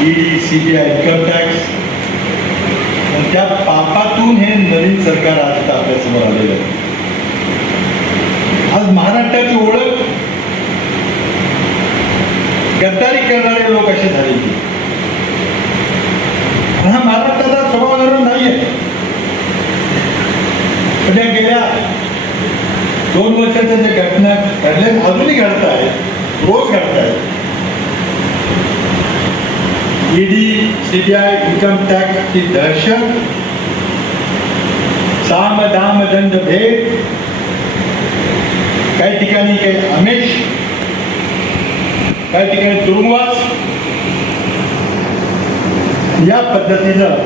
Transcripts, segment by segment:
ED I income tax त्या पापातून हे नवीन सरकार आज आपल्यासमोर आलेलं आहे. आज महाराष्ट्राची ओळख गद्दारी करणारे लोक असे झाले की. हा महाराष्ट्राचा स्वभाव धरून नाहीये. पण या गेल्या दोन वर्षाच्या ज्या घटना घडल्या अजूनही घडत आहेत रोज घडत आहेत ईडी सीबीआय इन्कम टॅक्सची दहशत साम दाम दंड भेद काही ठिकाणी काही आमिष काही ठिकाणी तुरुंगवास या पद्धतीनं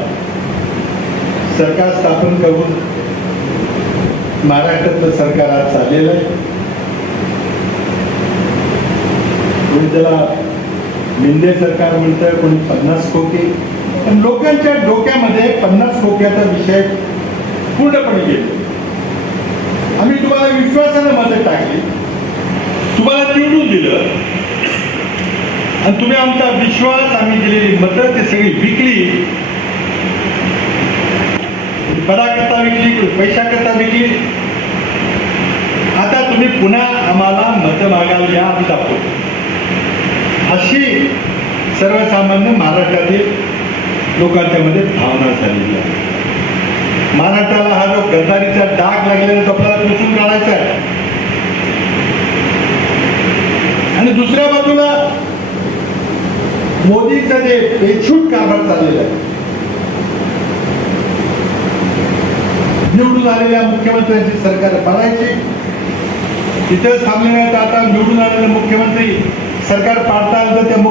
सरकार स्थापन करून महाराष्ट्रातलं सरकार आज चाललेलं आहे त्याला निंदे सरकार म्हणतं कोणी पन्नास खोके. पण लोकांच्या डोक्यामध्ये पन्नास खोक्याचा विषय पूर्णपणे गेलो. आम्ही तुम्हाला विश्वासानं मदत टाकली. तुम्हाला निवडून दिलं. आणि तुम्ही आमचा विश्वास आम्ही दिलेली मतं ते सगळी विकली. पदाकरता विकली पैशाकरता विकली. आता तुम्ही पुन्हा आम्हाला मतं मागायला या आम्ही दाखवतो. अशी सर्वसामान्य महाराष्ट्रातील लोकांच्या मध्ये भावना झालेली आहे. महाराष्ट्राला हा जो गद्दारीचा डाग लागलेला तो आपल्याला पुसून काढायचा आहे. आणि दुसऱ्या बाजूला मोदीचं जे बेछूट कारभार चाललेला आहे निवडून आलेल्या मुख्यमंत्र्यांची सरकार पाडायची तिथं थांबले आता निवडून आलेले मुख्यमंत्री सरकार पाडताल तर त्या